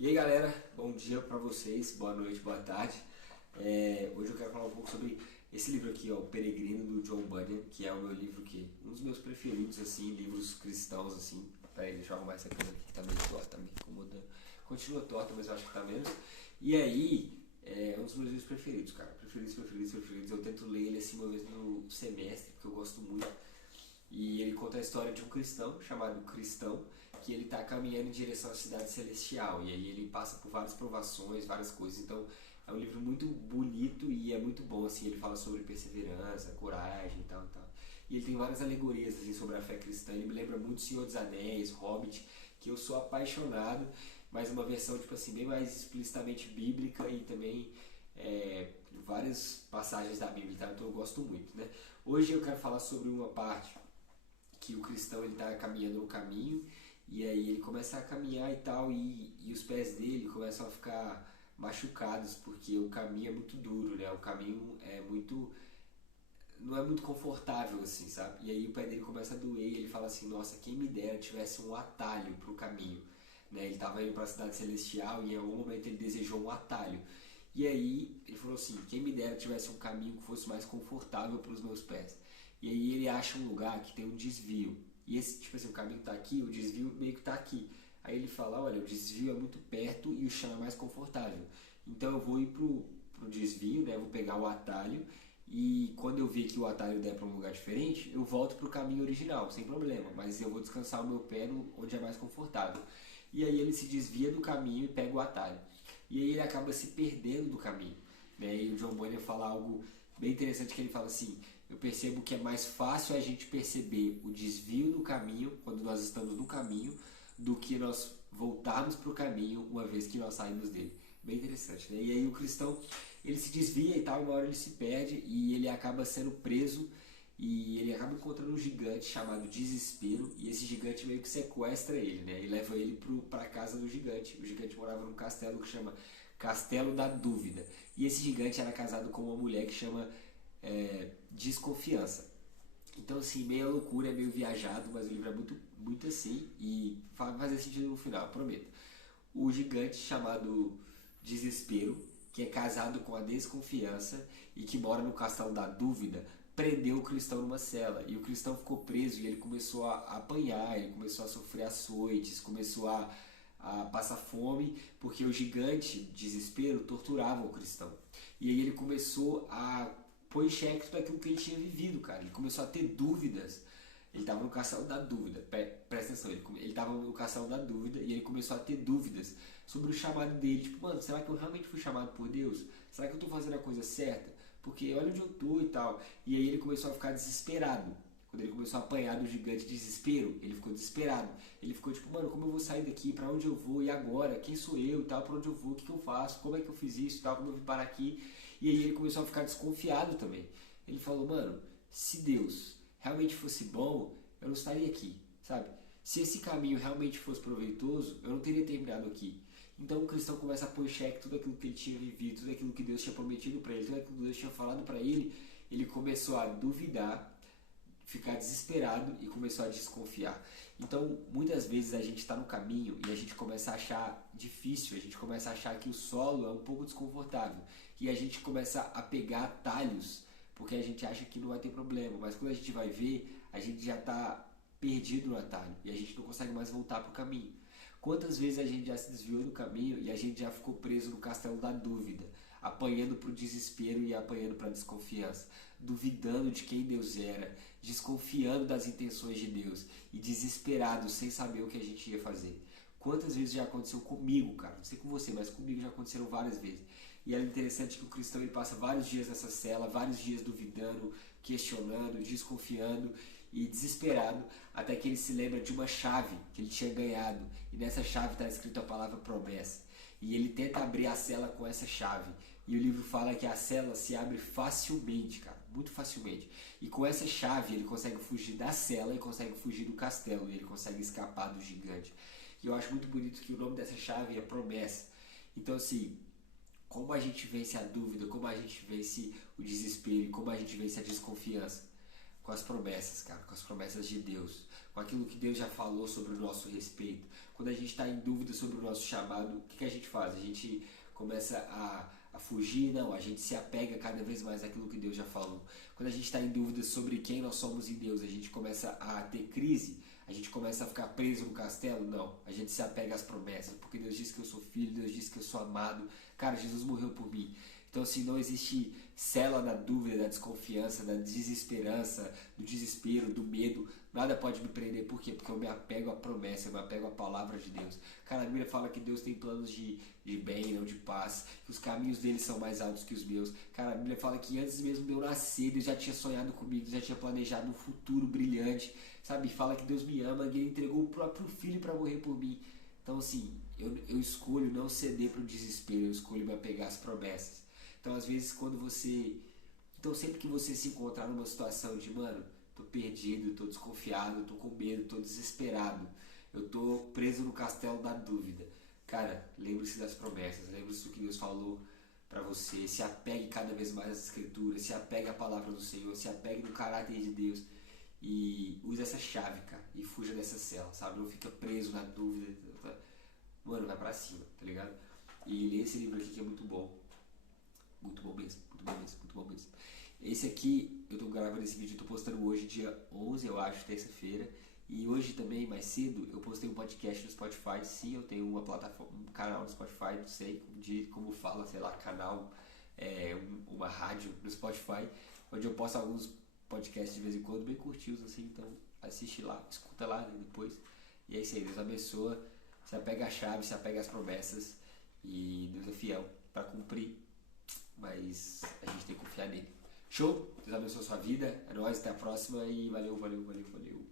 E aí galera, bom dia pra vocês, boa noite, boa tarde. Hoje eu quero falar um pouco sobre esse livro aqui, ó, O Peregrino, do John Bunyan, que é o meu livro que um dos meus preferidos, assim, livros cristãos, assim. Peraí, deixa eu arrumar essa câmera aqui que tá meio torta, tá me incomodando. Continua torta, mas eu acho que tá menos. E aí, é um dos meus livros preferidos, cara. Preferidos. Eu tento ler ele assim uma vez no semestre, porque eu gosto muito. E ele conta a história de um cristão chamado Cristão, que ele está caminhando em direção à cidade celestial. E aí ele passa por várias provações, várias coisas. Então é um livro muito bonito e é muito bom, assim. Ele fala sobre perseverança, coragem e tal e tal. E ele tem várias alegorias assim, sobre a fé cristã. Ele me lembra muito Senhor dos Anéis, Hobbit, que eu sou apaixonado, mas uma versão tipo assim, bem mais explicitamente bíblica e também várias passagens da Bíblia, tá? Então eu gosto muito, né? Hoje eu quero falar sobre uma parte que o cristão ele está caminhando no caminho e aí ele começa a caminhar e tal e os pés dele começam a ficar machucados porque o caminho é muito duro, né? O caminho é muito não é muito confortável assim, sabe? E aí o pé dele começa a doer e ele fala assim: "Nossa, quem me dera tivesse um atalho pro caminho", né? Ele estava indo para a cidade celestial e em algum momento ele desejou um atalho. E aí ele falou assim: "Quem me dera tivesse um caminho que fosse mais confortável para os meus pés". E aí ele acha um lugar que tem um desvio. E esse, tipo assim, o caminho tá aqui, o desvio meio que tá aqui. Aí ele fala: "Olha, o desvio é muito perto e o chão é mais confortável. Então eu vou ir pro desvio, né? Eu vou pegar o atalho e quando eu ver que o atalho der para um lugar diferente, eu volto pro caminho original, sem problema, mas eu vou descansar o meu pé onde é mais confortável". E aí ele se desvia do caminho e pega o atalho. E aí ele acaba se perdendo do caminho, né? E o John Bunyan fala algo bem interessante, que ele fala assim: "Eu percebo que é mais fácil a gente perceber o desvio do caminho quando nós estamos no caminho do que nós voltarmos para o caminho uma vez que nós saímos dele". Bem interessante, né? E aí o cristão ele se desvia e tal, uma hora ele se perde e ele acaba sendo preso e ele acaba encontrando um gigante chamado Desespero e esse gigante meio que sequestra ele, né? E leva ele para a casa do gigante. O gigante morava num castelo que chama Castelo da Dúvida. E esse gigante era casado com uma mulher que chama Desconfiança. Então, assim, meio loucura, é meio viajado, mas o livro é muito, muito assim e vai fazer sentido no final, prometo. O gigante chamado Desespero, que é casado com a Desconfiança e que mora no Castelo da Dúvida, prendeu o cristão numa cela. E o cristão ficou preso e ele começou a apanhar, ele começou a sofrer açoites, começou a passar fome, porque o gigante Desespero torturava o cristão. E aí ele começou a pôr em xeque tudo aquilo que ele tinha vivido, cara. Ele começou a ter dúvidas. Ele estava no castelo da dúvida, presta atenção, ele estava no castelo da dúvida e ele começou a ter dúvidas sobre o chamado dele. Tipo, mano, será que eu realmente fui chamado por Deus? Será que eu estou fazendo a coisa certa? Porque olha onde eu estou e tal. E aí ele começou a ficar desesperado. Quando ele começou a apanhar do gigante de desespero, ele ficou desesperado. Ele ficou tipo, mano, como eu vou sair daqui? Pra onde eu vou? E agora? Quem sou eu e tal? Pra onde eu vou? O que, que eu faço? Como é que eu fiz isso e tal? Como eu vim parar aqui? E aí ele começou a ficar desconfiado também. Ele falou: "Mano, se Deus realmente fosse bom, eu não estaria aqui, sabe? Se esse caminho realmente fosse proveitoso, eu não teria terminado aqui". Então o cristão começa a pôr em xeque tudo aquilo que ele tinha vivido, tudo aquilo que Deus tinha prometido para ele, tudo aquilo que Deus tinha falado para ele. Ele começou a duvidar, ficar desesperado e começou a desconfiar. Então, muitas vezes a gente está no caminho e a gente começa a achar difícil, a gente começa a achar que o solo é um pouco desconfortável e a gente começa a pegar atalhos porque a gente acha que não vai ter problema, mas quando a gente vai ver, a gente já está perdido no atalho e a gente não consegue mais voltar para o caminho. Quantas vezes a gente já se desviou do caminho e a gente já ficou preso no castelo da dúvida, apanhando para o desespero e apanhando para a desconfiança, duvidando de quem Deus era, desconfiando das intenções de Deus e desesperado sem saber o que a gente ia fazer. Quantas vezes já aconteceu comigo, cara? Não sei com você, mas comigo já aconteceram várias vezes. E é interessante que o cristão ele passa vários dias nessa cela, vários dias duvidando, questionando, desconfiando e desesperado, até que ele se lembra de uma chave que ele tinha ganhado. E nessa chave está escrito a palavra promessa. E ele tenta abrir a cela com essa chave. E o livro fala que a cela se abre facilmente, cara, muito facilmente. E com essa chave ele consegue fugir da cela e consegue fugir do castelo. E ele consegue escapar do gigante. E eu acho muito bonito que o nome dessa chave é promessa. Então, assim, como a gente vence a dúvida, como a gente vence o desespero, como a gente vence a desconfiança. com as promessas, cara, com as promessas de Deus, com aquilo que Deus já falou sobre o nosso respeito. Quando a gente está em dúvida sobre o nosso chamado, o que a gente faz? A gente começa a fugir? Não, a gente se apega cada vez mais àquilo que Deus já falou. Quando a gente está em dúvida sobre quem nós somos em Deus, a gente começa a ter crise, a gente começa a ficar preso no castelo? Não, a gente se apega às promessas, porque Deus disse que eu sou filho, Deus disse que eu sou amado. Cara, Jesus morreu por mim. Então, assim, não existe cela da dúvida, da desconfiança, da desesperança, do desespero, do medo. Nada pode me prender. Por quê? Porque eu me apego à promessa, eu me apego à palavra de Deus. Cara, a Bíblia fala que Deus tem planos de bem, não de paz, que os caminhos dele são mais altos que os meus. Cara, a Bíblia fala que antes mesmo de eu nascer, Deus já tinha sonhado comigo, já tinha planejado um futuro brilhante, sabe? Fala que Deus me ama, que ele entregou o próprio filho para morrer por mim. Então, assim, eu escolho não ceder para o desespero, eu escolho me apegar às promessas. Então, às vezes, sempre que você se encontrar numa situação de, mano, tô perdido, tô desconfiado, tô com medo, tô desesperado, eu tô preso no castelo da dúvida. Cara, lembre-se das promessas, lembre-se do que Deus falou pra você, se apegue cada vez mais às escrituras, se apegue à palavra do Senhor, se apegue no caráter de Deus e use essa chave, cara, e fuja dessa cela, sabe? Não fica preso na dúvida. Mano, vai pra cima, tá ligado? E lê esse livro aqui que é muito bom. Muito bom mesmo, muito bom mesmo, muito bom mesmo. Esse aqui, eu tô gravando esse vídeo, eu tô postando hoje, dia 11, eu acho, terça-feira. E hoje também, mais cedo, eu postei um podcast no Spotify. Sim, eu tenho uma plataforma, um canal no Spotify, não sei como fala, sei lá, canal, uma rádio no Spotify, onde eu posto alguns podcasts de vez em quando, bem curtinhos assim, então assiste lá, escuta lá, né, depois. E é isso aí, Deus abençoa, se apega à chave, se apega às promessas, e Deus é fiel para cumprir, mas a gente tem que confiar nele. Show? Deus abençoe a sua vida, é nóis, até a próxima e valeu, valeu, valeu, valeu.